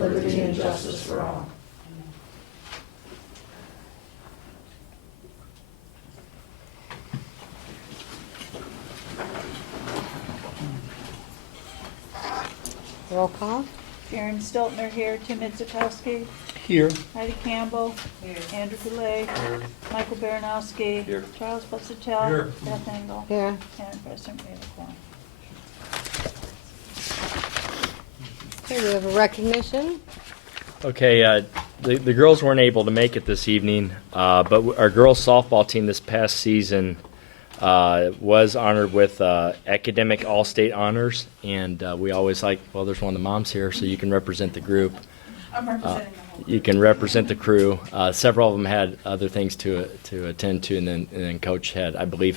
liberty and justice for all. Roll call. Karen Stiltner here, Tim Idzikowski, Here. Heidi Campbell, Andrew Goulet, Michael Baranowski, Here. Charles Butzitel, Here. Beth Engel, Here. and President Ravencorn. Okay, we have a recognition. Okay, the girls weren't able to make it this evening, but our girls softball team this past season was honored with academic all-state honors, and we always like, well, there's one of the moms here, so you can represent the group. I'm representing the whole. You can represent the crew. Several of them had other things to attend to, and then Coach had, I believe,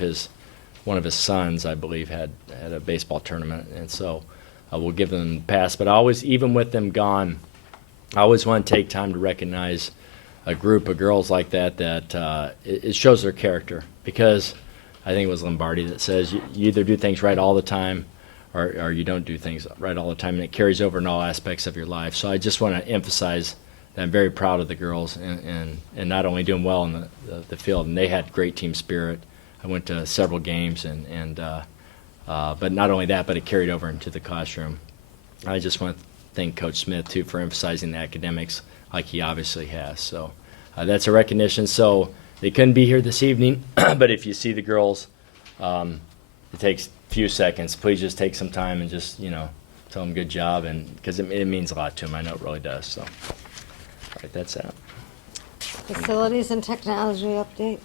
one of his sons, I believe, had a baseball tournament, and so we'll give them the pass. But always, even with them gone, I always want to take time to recognize a group of girls like that it shows their character, because I think it was Lombardi that says you either do things right all the time or you don't do things right all the time, and it carries over in all aspects of your life. So I just want to emphasize that I'm very proud of the girls and not only doing well in the field, and they had great team spirit. I went to several games, but not only that, but it carried over into the classroom. I just want to thank Coach Smith, too, for emphasizing the academics like he obviously has. So that's a recognition. So they couldn't be here this evening, but if you see the girls, it takes a few seconds. Please just take some time and just, tell them good job, and because it means a lot to them. I know it really does. So, all right, that's that. Facilities and technology update.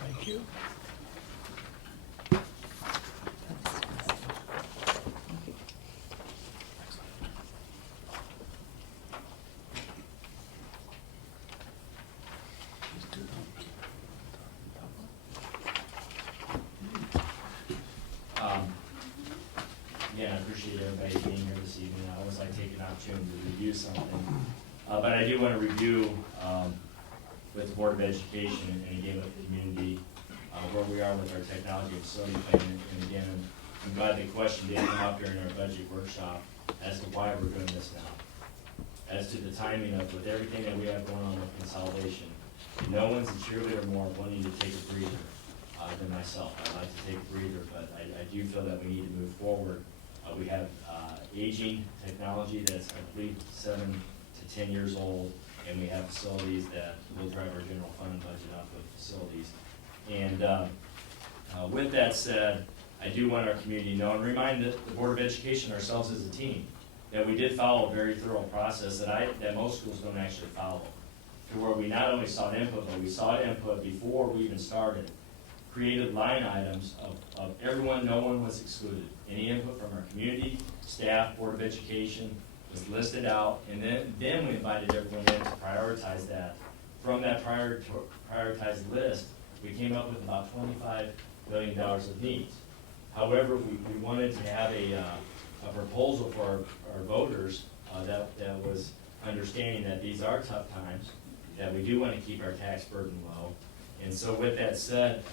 Thank you. Again, I appreciate everybody being here this evening. I always like taking an opportunity to review something. But I do want to review with the Board of Education and again with the community where we are with our technology and facility plan. And again, I'm glad the question did come up during our budget workshop as to why we're doing this now. As to the timing of with everything that we have going on with consolidation, no one's a cheerleader more wanting to take a breather than myself. I like to take a breather, but I do feel that we need to move forward. We have aging technology that's, I believe, 7 to 10 years old, and we have facilities that will drive our general fund budget up with facilities. And with that said, I do want our community to know and remind the Board of Education, ourselves as a team, that we did follow a very thorough process that most schools don't actually follow, to where we not only sought input, but we sought input before we even started, created line items of everyone, no one was excluded. Any input from our community, staff, Board of Education was listed out, and then we invited everyone in to prioritize that. From that prioritized list, we came up with about $25 billion of needs. However, we wanted to have a proposal for our voters that was understanding that these are tough times, that we do want to keep our tax burden low. And so with that said,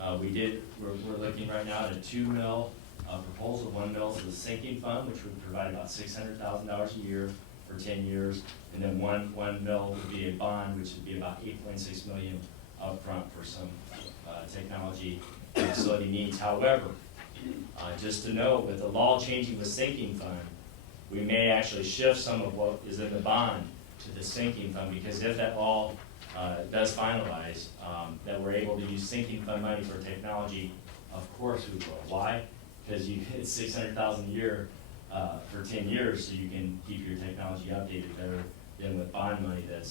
we're looking right now at a $2 mil proposal. $1 mil is the sinking fund, which would provide about $600,000 a year for 10 years. And then one mil would be a bond, which would be about $8.6 million upfront for some technology and facility needs. However, just to note, with the law changing the sinking fund, we may actually shift some of what is in the bond to the sinking fund, because if that law does finalize, that we're able to use sinking fund money for technology, of course we will. Why? Because it's $600,000 a year for 10 years, so you can keep your technology updated better than with bond money that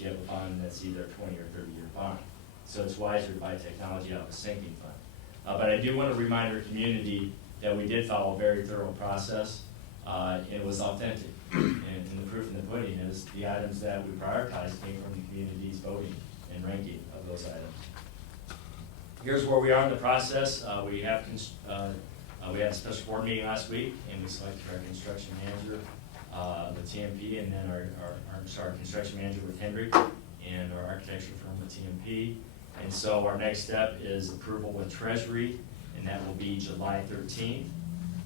you have a bond that's either a 20 or 30-year bond. So it's wiser to buy technology out of a sinking fund. But I do want to remind our community that we did follow a very thorough process, and it was authentic. And the proof in the pudding is the items that we prioritized came from the community's voting and ranking of those items. Here's where we are in the process. We have We had a special board meeting last week, and we selected our construction manager, the TMP, and then our construction manager with Hendrick, and our architecture firm with TMP. And so our next step is approval with Treasury, and that will be July 13th.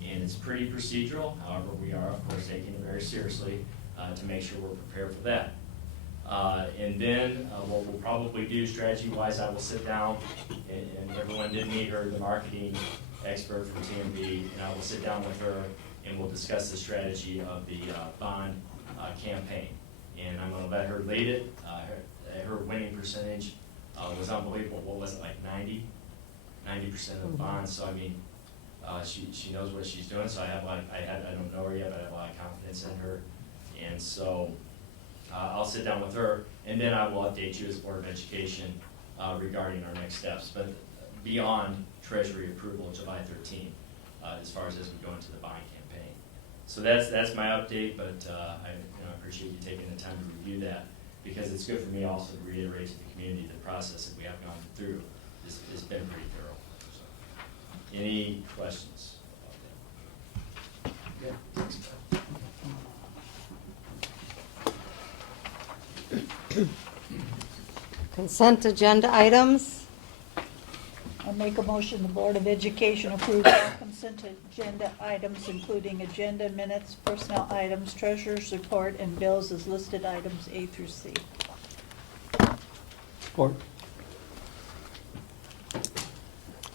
And it's pretty procedural, however, we are, of course, taking it very seriously to make sure we're prepared for that. And then what we'll probably do strategy-wise, I will sit down, and everyone did meet her, the marketing expert from TMB, and I will sit down with her and we'll discuss the strategy of the bond campaign. And I'm gonna let her lead it. Her winning percentage was unbelievable. What was it, like 90% of the bonds? So I mean, she knows what she's doing. So I don't know her yet, but I have a lot of confidence in her. And so I'll sit down with her, and then I will update you as Board of Education regarding our next steps. But beyond Treasury approval, July 13th, as far as we go into the bond campaign. So that's my update, but I appreciate you taking the time to review that, because it's good for me also to reiterate to the community the process that we have gone through has been pretty thorough. So, any questions about that? Yeah, thanks. Consent agenda items. I make a motion, the Board of Education approve all consent agenda items, including agenda minutes, personnel items, treasurer's report, and bills as listed items A through C. Support.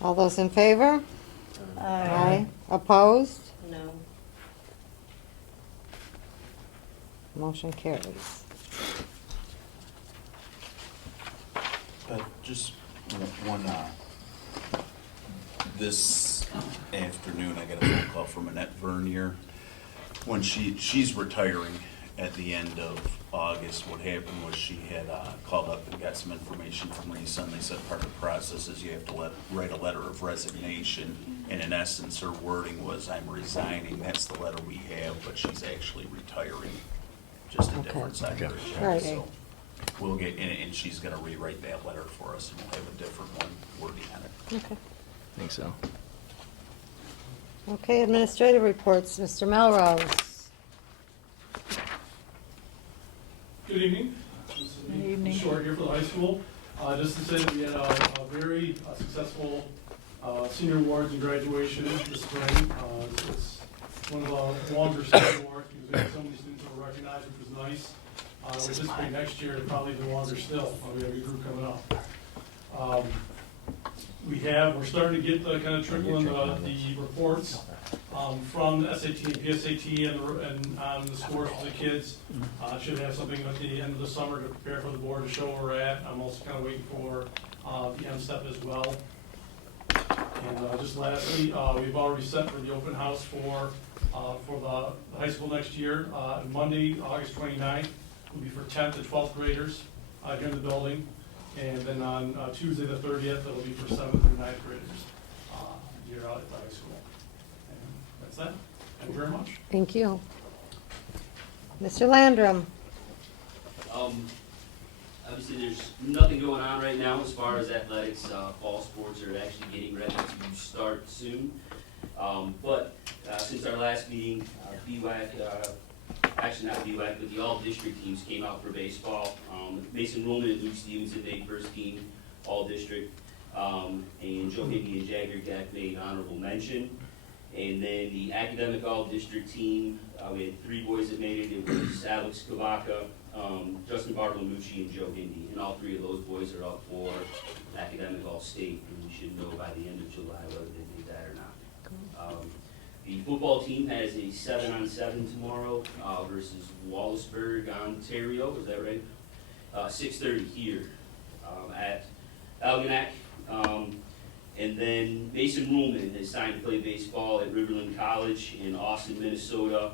All those in favor? Opposed? No. Motion carries. Just one, this afternoon, I got a phone call from Annette Vernier. When she's retiring at the end of August, what happened was she had called up and got some information from Lisa, and they said part of the process is you have to write a letter of resignation, and in essence, her wording was, "I'm resigning." That's the letter we have, but she's actually retiring, just a Okay. different side of her check. Right. So we'll get, and she's gonna rewrite that letter for us, and we'll have a different one wording on it. Okay. I think so. Okay, administrative reports, Mr. Melrose. Good evening. This is Good evening. Short here for the high school. Just to say that we had a very successful senior awards and graduation this spring. It's one of the longer standing awards because we had so many students that were recognized, which was nice. With this spring next year, it'll probably be longer still. We have a group coming up. We're starting to get the kind of trickle in the reports from the SAT and PSAT and on the scores for the kids. Should have something at the end of the summer to prepare for the board to show where we're at. I'm also kind of waiting for the M-STEP as well. And just lastly, we've already set for the open house for the high school next year. Monday, August 29th, will be for 10th and 12th graders here in the building. And then on Tuesday the 30th, it'll be for 7th through 9th graders here out at the high school. And that's that. Thank you very much. Thank you. Mr. Landrum. Obviously, there's nothing going on right now as far as athletics. Fall sports are actually getting ready to start soon. But since our last meeting, BWAC, actually not BWAC, but the all-district teams came out for baseball. Mason Roman and Luke Stevenson made first team all-district. And Joe Hickey and Jagger Gack made honorable mention. And then the academic all-district team, we had 3 boys that made it. It was Alex Kavaka, Justin Bartolomucci, and Joe Hindi. And all 3 of those boys are up for academic all-state. And we should know by the end of July whether they did that or not. The football team has a 7-on-7 tomorrow versus Wallaceburg, Ontario. Is that right? 6:30 here at Algonac. And then Mason Ruhlman has signed to play baseball at Riverland College in Austin, Minnesota.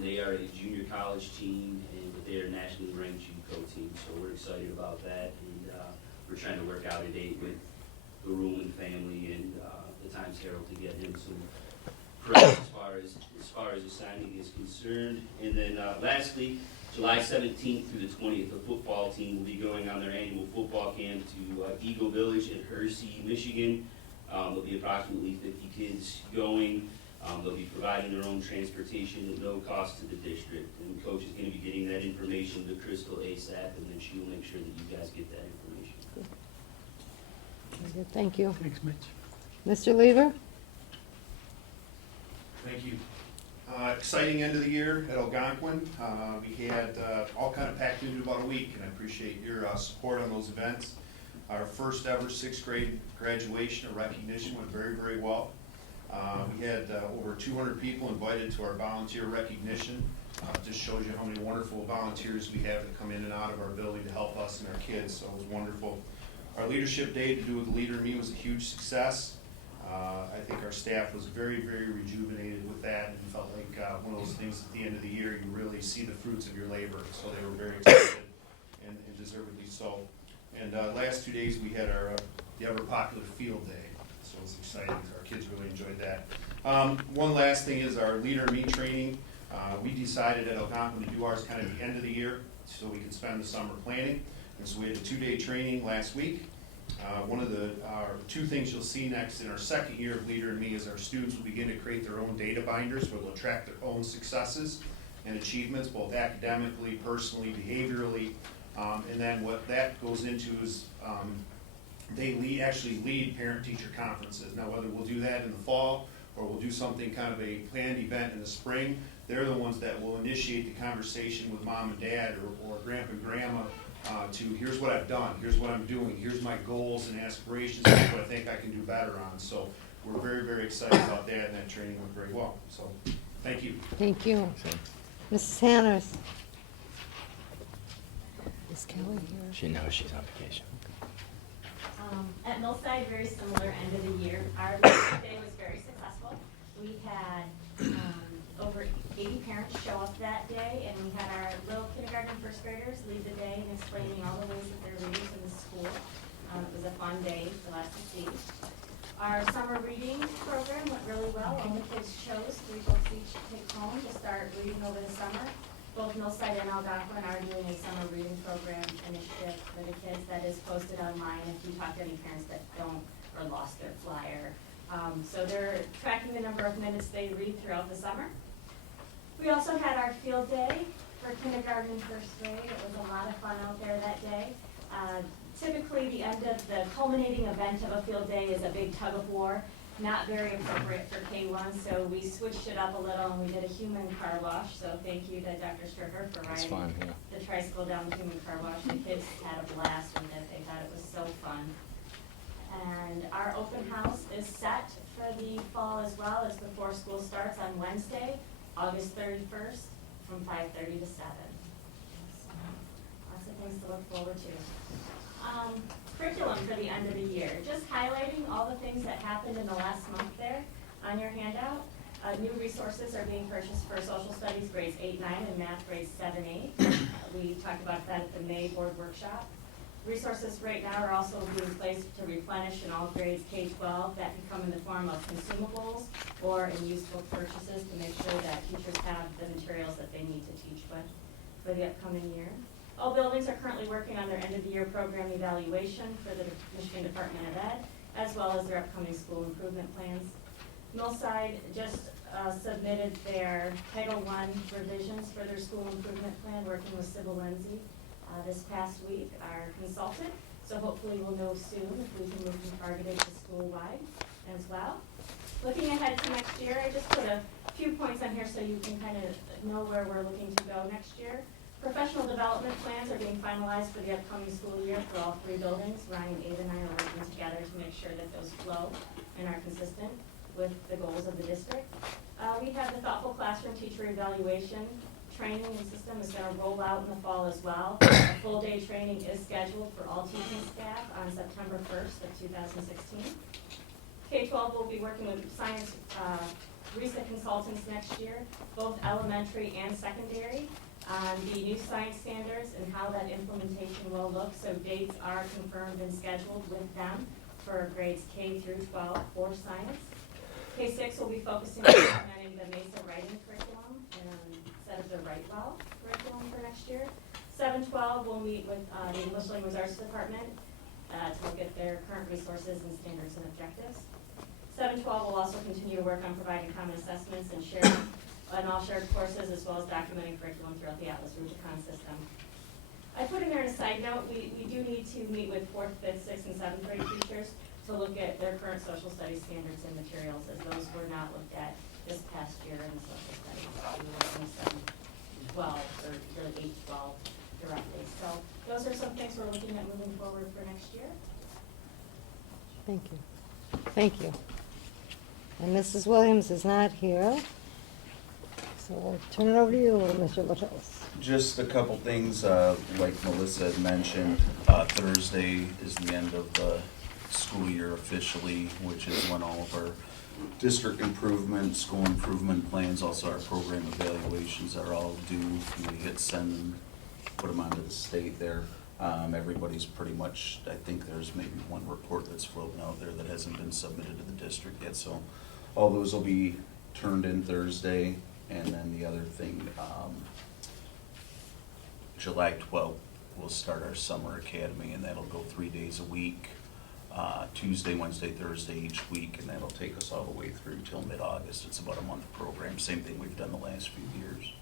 They are a junior college team, but they are a nationally ranked JUCO team, so we're excited about that. And we're trying to work out a date with the Ruhlman family and the Times Herald to get him some credit as far as the signing is concerned. And then lastly, July 17th through the 20th, the football team will be going on their annual football camp to Eagle Village in Hersey, Michigan. There'll be approximately 50 kids going. They'll be providing their own transportation at no cost to the district. And Coach is going to be getting that information to Crystal ASAP, and then she will make sure that you guys get that information. Very good, thank you. Thanks, Mitch. Mr. Lever? Thank you. Exciting end of the year at Algonquin. We had all kind of packed into about a week, and I appreciate your support on those events. Our first ever sixth grade graduation or recognition went very, very well. We had over 200 people invited to our volunteer recognition. Just shows you how many wonderful volunteers we have that come in and out of our building to help us and our kids, so it was wonderful. Our leadership day to do with the Leader in Me was a huge success. I think our staff was very, very rejuvenated with that, and felt like one of those things at the end of the year, you really see the fruits of your labor, so they were very excited, and deservedly so. And last 2 days, we had our the ever popular field day, so it's exciting. Our kids really enjoyed that. One last thing is our Leader in Me training. We decided at Algonquin to do ours kind of at the end of the year, so we could spend the summer planning. And so we had a 2-day training last week. One of our 2 things you'll see next in our second year of Leader in Me is our students will begin to create their own data binders where they'll track their own successes and achievements, both academically, personally, behaviorally. And then what that goes into is they actually lead parent-teacher conferences. Now, whether we'll do that in the fall or we'll do something kind of a planned event in the spring, they're the ones that will initiate the conversation with mom and dad or grandpa and grandma to here's what I've done, here's what I'm doing, here's my goals and aspirations, here's what I think I can do better on. So we're very, very excited about that, and that training went very well. So thank you. Thank you. Mrs. Hanners? Is Kelly here? She knows she's on vacation. At Millside, very similar end of the year. Our leadership day was very successful. We had over 80 parents show up that day, and we had our little kindergarten and first graders lead the day in explaining all the ways that they're leaders in the school. It was a fun day for us to see. Our summer reading program went really well. All the kids chose 3 books each to take home to start reading over the summer. Both Millside and Algonquin are doing a summer reading program initiative for the kids that is posted online if you talk to any parents that don't or lost their flyer. So they're tracking the number of minutes they read throughout the summer. We also had our field day for kindergarten and first grade. It was a lot of fun out there that day. Typically, the end of the culminating event of a field day is a big tug of war. Not very appropriate for K1, so we switched it up a little and we did a human car wash. So thank you to Dr. Stricker for That's riding fun, yeah. the tricycle down the human car wash. The kids had a blast with it. They thought it was so fun. And our open house is set for the fall as well as before school starts on Wednesday, August 31st from 5:30 to 7. So, lots of things to look forward to. Curriculum for the end of the year, just highlighting all the things that happened in the last month there on your handout. New resources are being purchased for social studies grades 8, 9, and math grades 7, 8. We talked about that at the May board workshop. Resources right now are also being placed to replenish in all grades K-12 that can come in the form of consumables or in useful purchases to make sure that teachers have the materials that they need to teach with for the upcoming year. All buildings are currently working on their end-of-the-year program evaluation for the Michigan Department of Ed, as well as their upcoming school improvement plans. Millside just submitted their Title I revisions for their school improvement plan, working with Sybil Lindsay this past week, our consultant. So hopefully we'll know soon if we can move from targeted to school-wide as well. Looking ahead to next year, I just put a few points on here so you can kind of know where we're looking to go next year. Professional development plans are being finalized for the upcoming school year for all 3 buildings. Ryan, Ava, and I are working together to make sure that those flow and are consistent with the goals of the district. We have the Thoughtful Classroom Teacher Evaluation training and system is going to roll out in the fall as well. A full-day training is scheduled for all teaching staff on September 1st of 2016. K-12 will be working with science RESA consultants next year, both elementary and secondary, on the new science standards and how that implementation will look. So dates are confirmed and scheduled with them for grades K through 12 for science. K-6 will be focusing on implementing the MESA writing curriculum instead of the Write Well curriculum for next year. 7-12 will meet with the English Language Arts Department to look at their current resources and standards and objectives. 712 will also continue to work on providing common assessments and all shared courses, as well as documenting curriculum throughout the Atlas Rubicon system. I put in there a side note, we do need to meet with 4th, 5th, 6th, and 7th grade teachers to look at their current social studies standards and materials, as those were not looked at this past year in the social studies. We were working 7-12 or really 8-12 directly. So those are some things we're looking at moving forward for next year. Thank you. Thank you. And Mrs. Williams is not here, so I'll turn it over to you, Mr. Latos. Just a couple things, like Melissa had mentioned, Thursday is the end of the school year officially, which is when all of our district improvement, school improvement plans, also our program evaluations are all due. We hit send and put them onto the state there. Everybody's pretty much, I think there's maybe one report that's floating out there that hasn't been submitted to the district yet, so all those will be turned in Thursday. And then the other thing, July 12th, we'll start our summer academy, and that'll go 3 days a week, Tuesday, Wednesday, Thursday each week, and that'll take us all the way through till mid-August. It's about a month program, same thing we've done the last few years.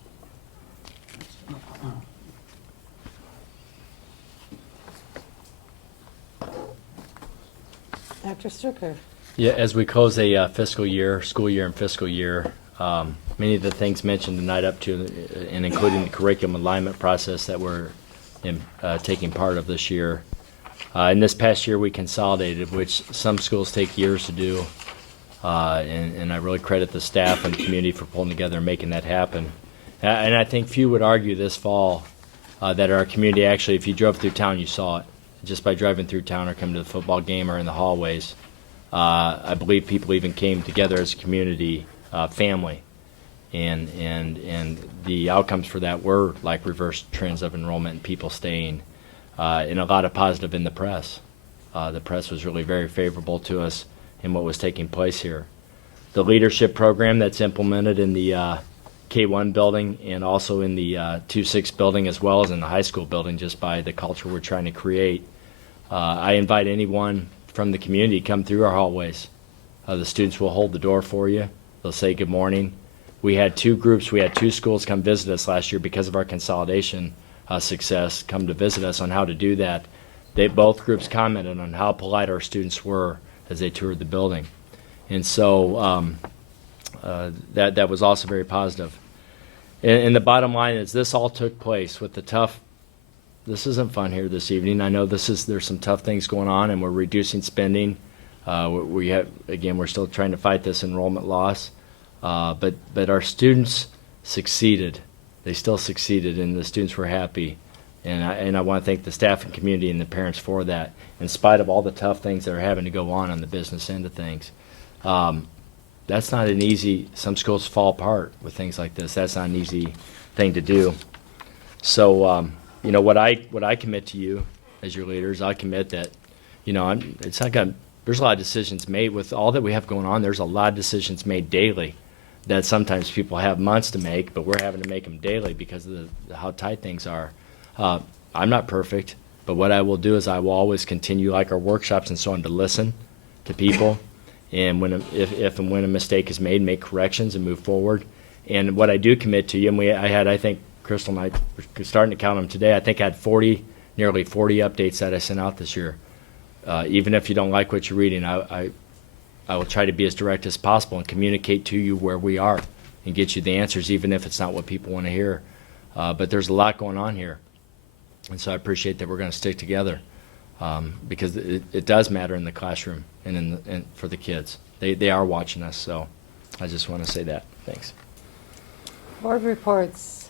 Dr. Stricker. Yeah, as we close a fiscal year, school year and fiscal year, many of the things mentioned tonight up to and including the curriculum alignment process that we're taking part of this year. In this past year, we consolidated, which some schools take years to do, and I really credit the staff and the community for pulling together and making that happen. And I think few would argue this fall that our community actually, if you drove through town, you saw it. Just by driving through town or coming to the football game or in the hallways. I believe people even came together as a community, family, and the outcomes for that were like reverse trends of enrollment and people staying, and a lot of positive in the press. The press was really very favorable to us in what was taking place here. The leadership program that's implemented in the K-1 building and also in the 2-6 building, as well as in the high school building, just by the culture we're trying to create. I invite anyone from the community to come through our hallways. The students will hold the door for you. They'll say good morning. We had 2 groups, we had 2 schools come visit us last year because of our consolidation success, come to visit us on how to do that. Both groups commented on how polite our students were as they toured the building. And so that was also very positive. And the bottom line is this all took place with the tough. This isn't fun here this evening. I know there's some tough things going on, and we're reducing spending. We're still trying to fight this enrollment loss, but our students succeeded. They still succeeded, and the students were happy. And I want to thank the staff and community and the parents for that, in spite of all the tough things that are having to go on the business end of things. That's not an easy. Some schools fall apart with things like this. That's not an easy thing to do. So. What I commit to you as your leaders, I commit that, there's a lot of decisions made with all that we have going on. There's a lot of decisions made daily that sometimes people have months to make, but we're having to make them daily because of how tight things are. I'm not perfect, but what I will do is I will always continue, like our workshops and so on, to listen to people, and if and when a mistake is made, make corrections and move forward. And what I do commit to you, and I think Crystal and I were starting to count them today. I think I had nearly 40 updates that I sent out this year. Even if you don't like what you're reading, I will try to be as direct as possible and communicate to you where we are and get you the answers, even if it's not what people want to hear. But there's a lot going on here. And so I appreciate that we're going to stick together because it does matter in the classroom and for the kids. They are watching us, so I just want to say that. Thanks. Board reports.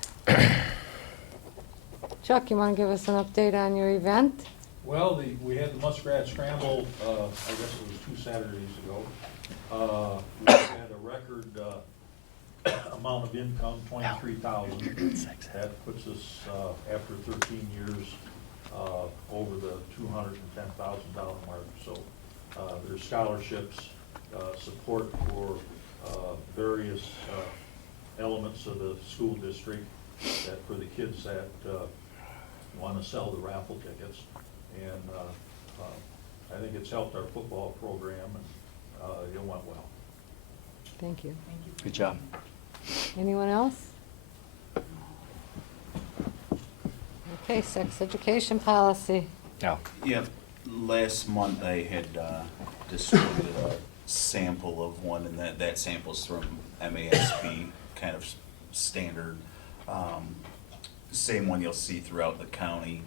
Chuck, you want to give us an update on your event? Well, we had the Muskrat Scramble, I guess it was 2 Saturdays ago. We had a record amount of income, $23,000. That puts us, after 13 years, over the $210,000 mark. So there's scholarships, support for various elements of the school district that for the kids that want to sell the raffle tickets. And I think it's helped our football program, and it went well. Thank you. Good job. Anyone else? Okay, sex education policy. No. Yeah, last month I had distributed a sample of one, and that sample's from MASB, kind of standard. Same one you'll see throughout the county.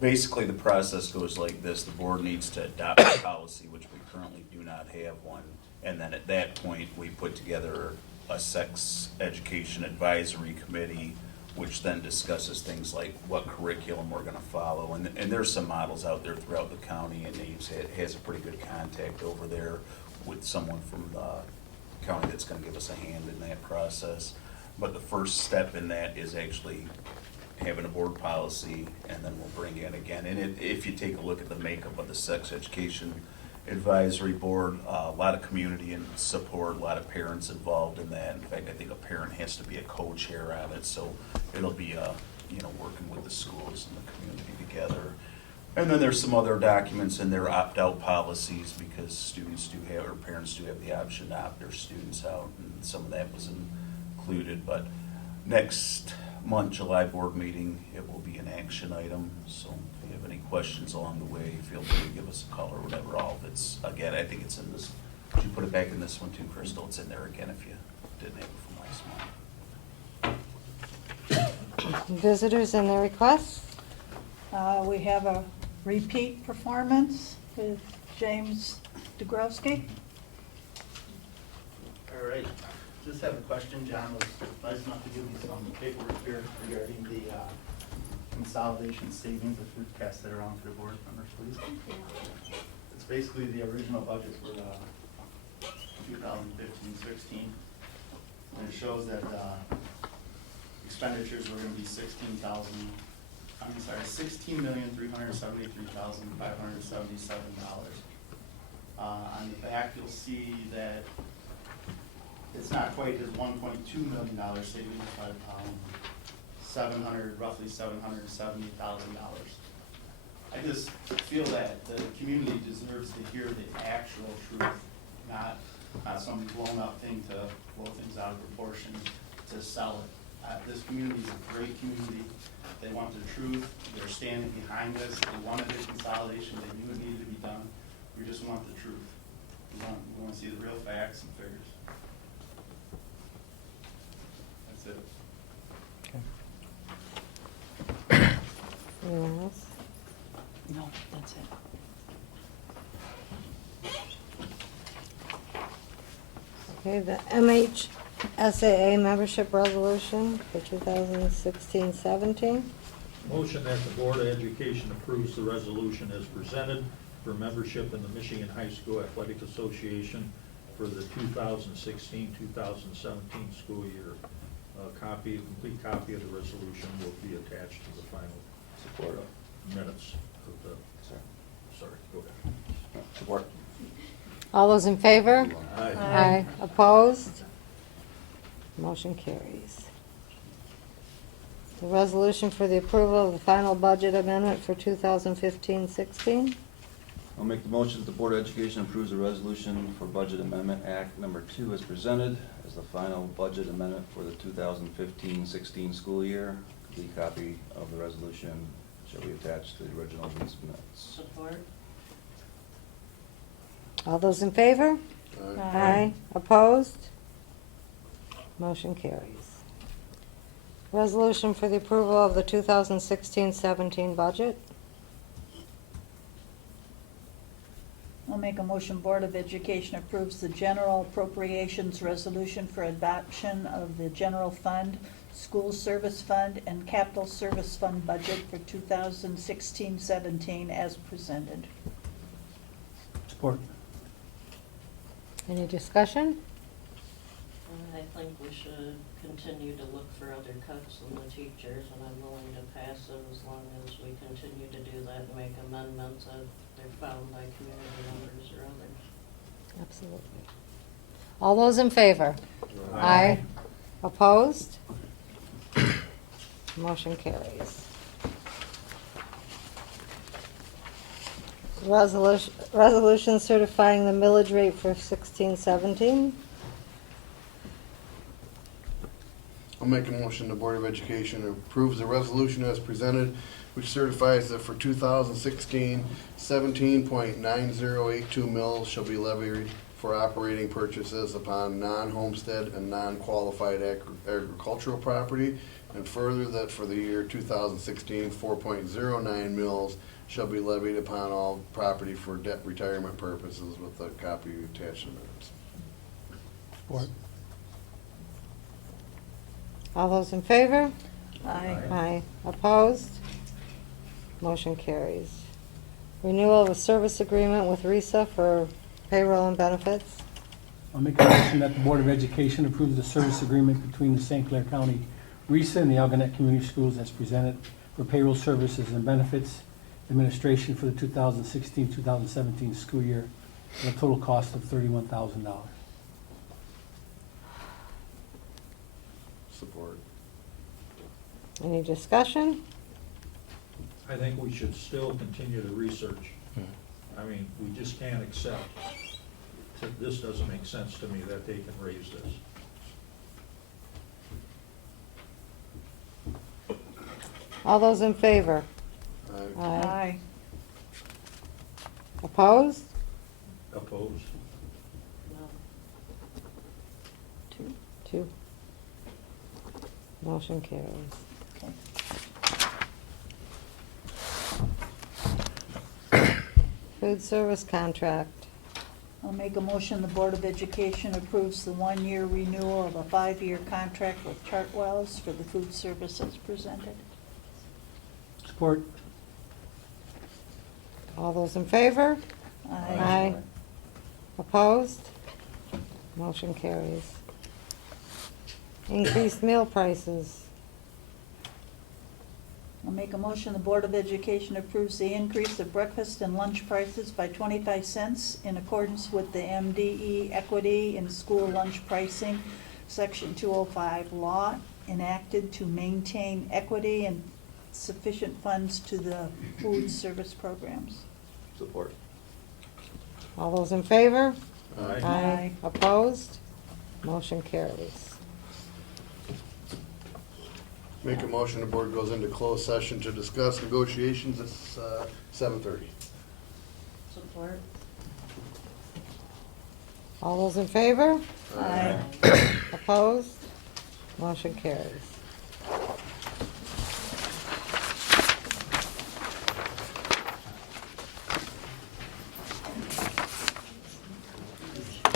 Basically, the process goes like this: the board needs to adopt a policy, which we currently do not have one. And then at that point, we put together a sex education advisory committee, which then discusses things like what curriculum we're gonna follow. And there's some models out there throughout the county, and Ames has a pretty good contact over there with someone from the county that's gonna give us a hand in that process. But the first step in that is actually having a board policy, and then we'll bring in again. And if you take a look at the makeup of the sex education advisory board, a lot of community and support, a lot of parents involved in that. In fact, I think a parent has to be a co-chair on it, so it'll be, working with the schools and the community together. And then there's some other documents in there, opt-out policies, because students do have, or parents do have the option to opt their students out, and some of that was included. But next month, July board meeting, it will be an action item, so if you have any questions along the way, feel free to give us a call or whatever. All of it's, again, I think it's in this, did you put it back in this one too, Crystal? It's in there again if you didn't have it from last month. Visitors and their requests? We have a repeat performance with James Dugrowski. All right, just have a question. John was nice enough to give me some paperwork here regarding the consolidation savings, if we'd pass that around to the board members, please. It's basically the original budget for the 2015-16, and it shows that expenditures were gonna be $16,373,577. On the back, you'll see that it's not quite his $1.2 million savings, but roughly $770,000. I just feel that the community deserves to hear the actual truth, not some blown up thing to blow things out of proportion to sell it. This community is a great community. They want the truth. They're standing behind this. They wanted the consolidation. They knew it needed to be done. We just want the truth. We want to see the real facts and figures. That's it. Anyone else? No, that's it. Okay, the MHSAA membership resolution for 2016-17. Motion that the Board of Education approves the resolution as presented for membership in the Michigan High School Athletic Association for the 2016-2017 school year. A complete copy of the resolution will be attached to the final minutes of the, sorry, go ahead. Support. All those in favor? Aye. Aye. Opposed? Motion carries. The resolution for the approval of the final budget amendment for 2015-16. I'll make the motion that the Board of Education approves the resolution for Budget Amendment Act Number 2 as presented as the final budget amendment for the 2015-16 school year. A complete copy of the resolution shall be attached to the original of these minutes. Support. All those in favor? Aye. Opposed? Motion carries. Resolution for the approval of the 2016-17 budget. I'll make a motion, Board of Education approves the general appropriations resolution for adoption of the general fund, school service fund, and capital service fund budget for 2016-17 as presented. Support. Any discussion? I think we should continue to look for other cuts in the teachers, and I'm willing to pass it as long as we continue to do that and make amendments if they're found by community members or others. Absolutely. All those in favor? Aye. Opposed? Motion carries. Resolution certifying the millage rate for 16-17. I'll make a motion the Board of Education approves the resolution as presented, which certifies that for 2016, 17.9082 mils shall be levied for operating purchases upon non-homestead and non-qualified agricultural property, and further that for the year 2016, 4.09 mils shall be levied upon all property for debt retirement purposes, with a copy attached to minutes. Support. All those in favor? Aye. Aye. Opposed? Motion carries. Renewal of a service agreement with RISA for payroll and benefits. I'll make a motion that the Board of Education approves the service agreement between the St. Clair County RISA and the Algonac Community Schools as presented for payroll services and benefits administration for the 2016-2017 school year at a total cost of $31,000. Support. Any discussion? I think we should still continue the research. I mean, we just can't accept, this doesn't make sense to me that they can raise this. All those in favor? Aye. Aye. Opposed? Opposed? No. Two. Motion carries. Okay. Food service contract. I'll make a motion the Board of Education approves the one-year renewal of a 5-year contract with Chartwells for the food service as presented. Support. All those in favor? Aye. Opposed? Motion carries. Increased meal prices. I'll make a motion the Board of Education approves the increase of breakfast and lunch prices by 25 cents in accordance with the MDE Equity in School Lunch Pricing, Section 205 law enacted to maintain equity and sufficient funds to the food service programs. Support. All those in favor? Aye. Opposed? Motion carries. Make a motion the board goes into closed session to discuss negotiations at 7:30. Support. All those in favor? Aye. Opposed? Motion carries.